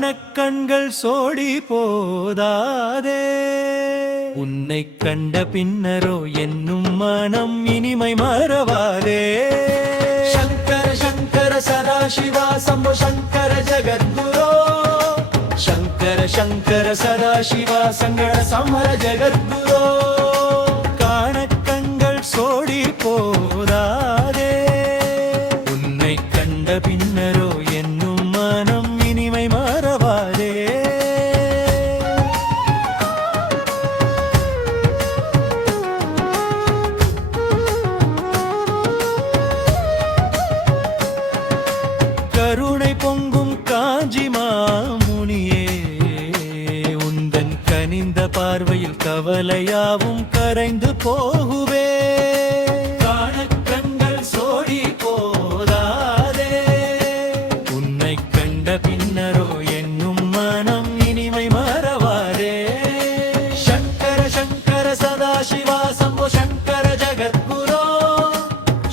காணக்கண்கள் சோடி போதாதே உன்னை கண்ட பின்னரோ என்னும் மனம் இனிமை மறவாதே சங்கர சங்கர சதாசிவா சம்போ சங்கர ஜகத்குரோ சங்கர சங்கர சதாசிவா சங்கர சமர ஜகத்குரோ காணக்கண்கள் சோடி போதாதே உன்னை கண்ட பின்னரோ என்னும் மனம் இனிமை மறவாதே கருணை பொங்கும் காஞ்சி மாமுனியே உந்தன் கனிந்த பார்வையில் கவலையாவும் கரைந்து போகுவே காணக்கண்கள் சோடி போதாதே உன்னை கண்ட பின்னரோ என்னும் மனம் இனிமை மறவாதே சங்கர சங்கர சதாசிவா சம்போ சங்கர ஜகத்குரோ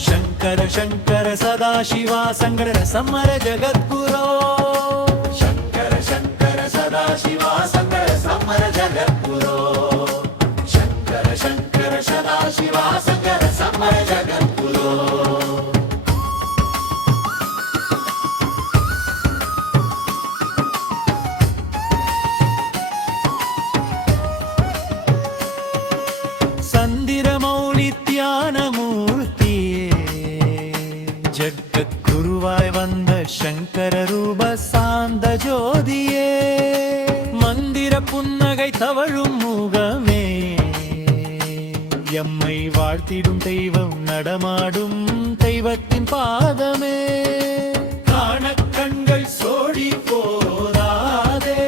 சங்கர சங்கர சதாசிவா சங்கர சமர ஜகத்குரோ சங்கர சங்கர சதாசிவா சங்கர சமர ஜகத்குரோ சங்கர சங்கர சதாசிவா சங்கர சமர ஜகத்குரோ சந்திரமௌலி தியானமூர்த்தியே ஜகத்குருவாய் வந்த சங்கர ரூப சாந்த ஜோதியே மந்திர புன்னகை தவழும் முகமே எம்மை வாழ்த்திடும் தெய்வம் நடமாடும் தெய்வத்தின் பாதமே காணக்கண்கள் சோடி போதாதே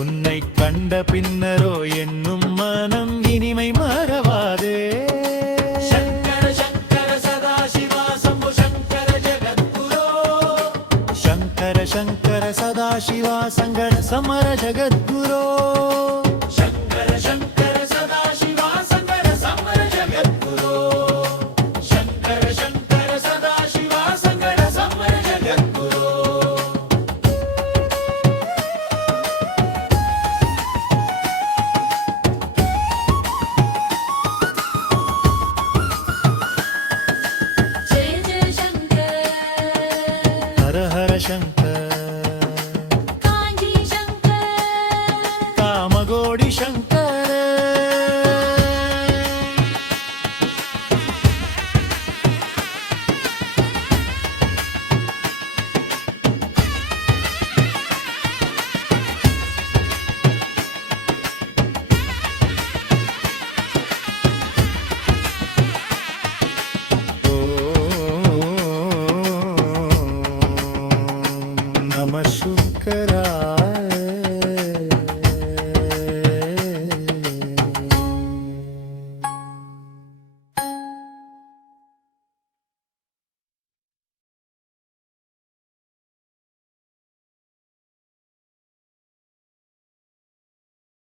உன்னை கண்ட பின்னரோ என்னும் மனம் இனிமை மறவாதே சங்கர சங்கர சதாசிவா சம்போ சங்கர ஜகத்குரோ சங்கர சங்கர சதாசிவா சங்கர சமர ஜகத்குரோ சங்கர சங்கர சதாசிவா சங்கர சமர ஜகத்குரோ சங்கர சங்கர சதாசிவா சங்கர சமர ஜகத்குரோ जय जय शंकर हर हर शंकर